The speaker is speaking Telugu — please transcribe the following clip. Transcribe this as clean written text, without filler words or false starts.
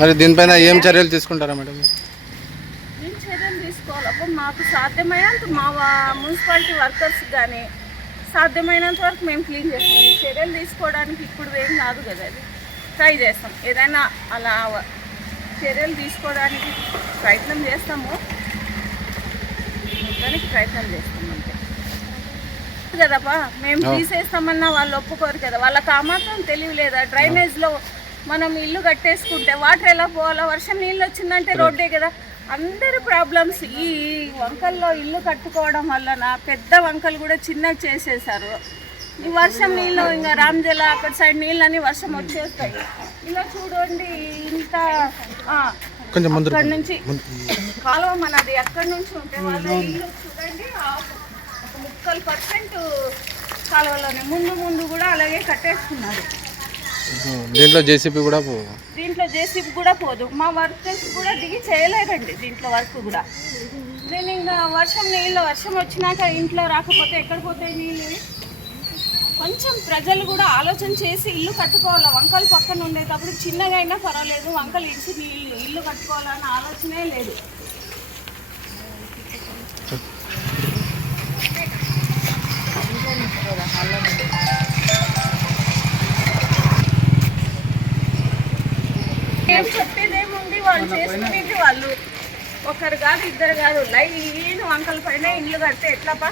మరి దీనిపైన ఏం చర్యలు తీసుకుంటారా మేడం? ఏం చర్యలు తీసుకోవాలి? అప్పుడు మాకు సాధ్యమైనంత మా మున్సిపాలిటీ వర్కర్స్ కానీ సాధ్యమైనంత వరకు మేము క్లీన్ చేస్తాం. చర్యలు తీసుకోవడానికి ఇప్పుడు ఏం కాదు కదా, అది ట్రై చేస్తాం. ఏదైనా అలా చర్యలు తీసుకోవడానికి ప్రయత్నం చేస్తాము, దానికి ప్రయత్నం చేస్తాం అంతే కదపా. మేము తీసేస్తామన్నా వాళ్ళు ఒప్పుకోరు కదా, వాళ్ళకి ఆ మాత్రం తెలియలేదా? డ్రైనేజ్లో మనం ఇల్లు కట్టేసుకుంటే వాటర్ ఎలా పోవాలా? వర్షం నీళ్ళు వచ్చిందంటే రోడ్డే కదా. అందరి ప్రాబ్లమ్స్ ఈ వంకల్లో ఇల్లు కట్టుకోవడం వలన పెద్ద వంకలు కూడా చిన్నగా చేసేసారు. ఈ వర్షం నీళ్ళు ఇంకా రామ్జల అక్కడ సైడ్ నీళ్ళని వర్షం వచ్చేస్తాయి. ఇలా చూడండి, ఇంత అక్కడ నుంచి కాలువ మనది అక్కడి నుంచి ఉంటే వాళ్ళ ఇల్లు చూడండి 30% కాలువలోనే ముందు కూడా అలాగే కట్టేసుకున్నారు. దీంట్లో జేసీబీ కూడా పోదు. మా వర్కర్స్ కూడా దిగి చేయలేదండి దీంట్లో వర్క్ కూడా. నేను ఇంకా వర్షం వచ్చినాక ఇంట్లో రాకపోతే ఎక్కడ పోతాయి నీళ్ళు? కొంచెం ప్రజలు కూడా ఆలోచన చేసి ఇల్లు కట్టుకోవాలి. వంకలు పక్కన ఉండేటప్పుడు చిన్నగా అయినా పర్వాలేదు, వంకలు ఇడిచి ఇల్లు కట్టుకోవాలన్న ఆలోచనే లేదు. ఏం చెప్పేదేముంది, వాళ్ళు చేసుకునేది వాళ్ళు ఒకరు కాదు ఇద్దరు కాదు, లైన్ వంకల పైన ఇల్లు కడితే ఎట్లాపా?